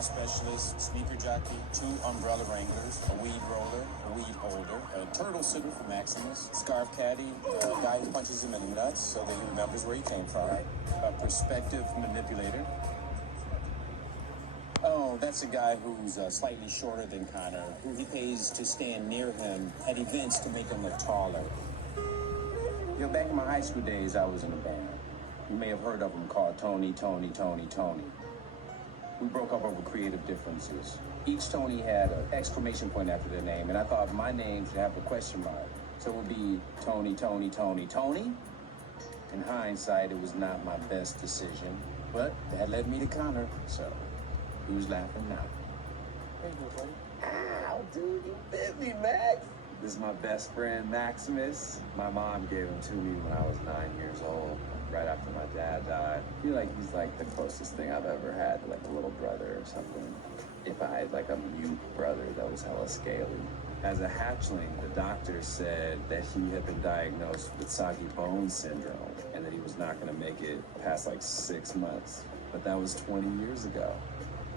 style specialist, sneaker jockey, 2 umbrella wranglers, a weed roller, a weed holder, a turtle sitter for Maximus, scarf caddy, a guy who punches him in the nuts so that he remembers where he came from, a perspective manipulator. Oh, that's a guy who's slightly shorter than Connor, who he pays to stand near him at events to make him look taller. You know, back in my high school days, I was in a band. You may have heard of them, called Tony. We broke up over creative differences. Each Tony had an exclamation point after their name, and I thought my name should have a question mark. So it would be Tony. In hindsight, it was not my best decision, but that led me to Connor, so who's laughing now? Hey, buddy. Ow, dude, you bit me, Max. This is my best friend, Maximus. My mom gave him to me when I was 9 years old, right after my dad died. I feel like he's like the closest thing I've ever had to like a little brother or something. If I had like a mute brother that was hella scaly. As a hatchling, the doctor said that he had been diagnosed with soggy bone syndrome and that he was not gonna make it past like 6 months. But that was 20 years ago.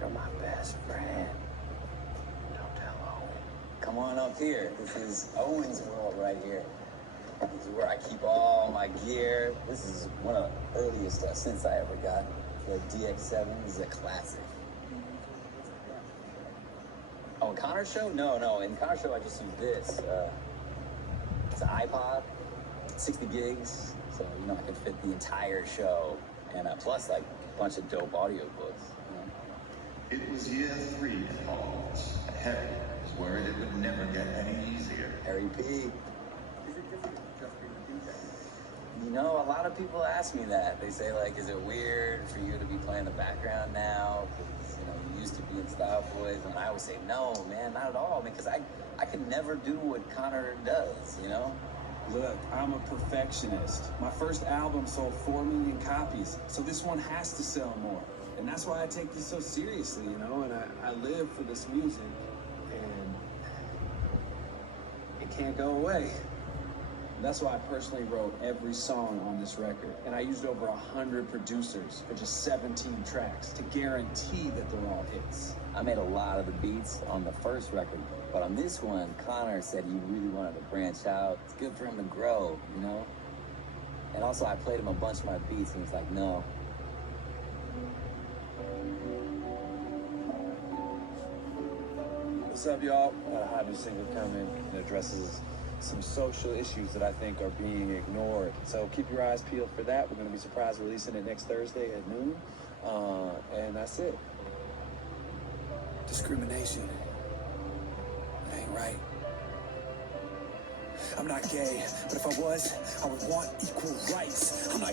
You're my best friend. Don't tell Owen. Come on up here. This is Owen's world right here. This is where I keep all my gear. This is one of the earliest synths I ever got. The DX7 is a classic. Oh, in Connor's show? No. In Connor's show, I just use this. It's an iPod, 60 gigs. So, you know, I can fit the entire show. And plus, like, a bunch of dope audiobooks. It was year 3 at Hogwarts. Harry was worried it would never get any easier. Harry P. Is it different just being a DJ? You know, a lot of people ask me that. They say, like, is it weird for you to be playing the background now? Because, you know, you used to be in Style Boys. And I always say, no, man, not at all. Because I could never do what Connor does, you know? Look, I'm a perfectionist. My first album sold 4 million copies, so this one has to sell more. And that's why I take this so seriously, you know, and I live for this music, and it can't go away. That's why I personally wrote every song on this record, and I used over 100 producers for just 17 tracks to guarantee that they're all hits. I made a lot of the beats on the first record, but on this one, Connor said he really wanted to branch out. It's good for him to grow, you know? And also, I played him a bunch of my beats, and he's like, no. What's up, y'all? I have a single coming that addresses some social issues that I think are being ignored. So keep your eyes peeled for that. We're going to be surprise releasing it next Thursday at noon. And that's it. Discrimination. That ain't right. I'm not gay, but if I was, I would want equal rights. I'm not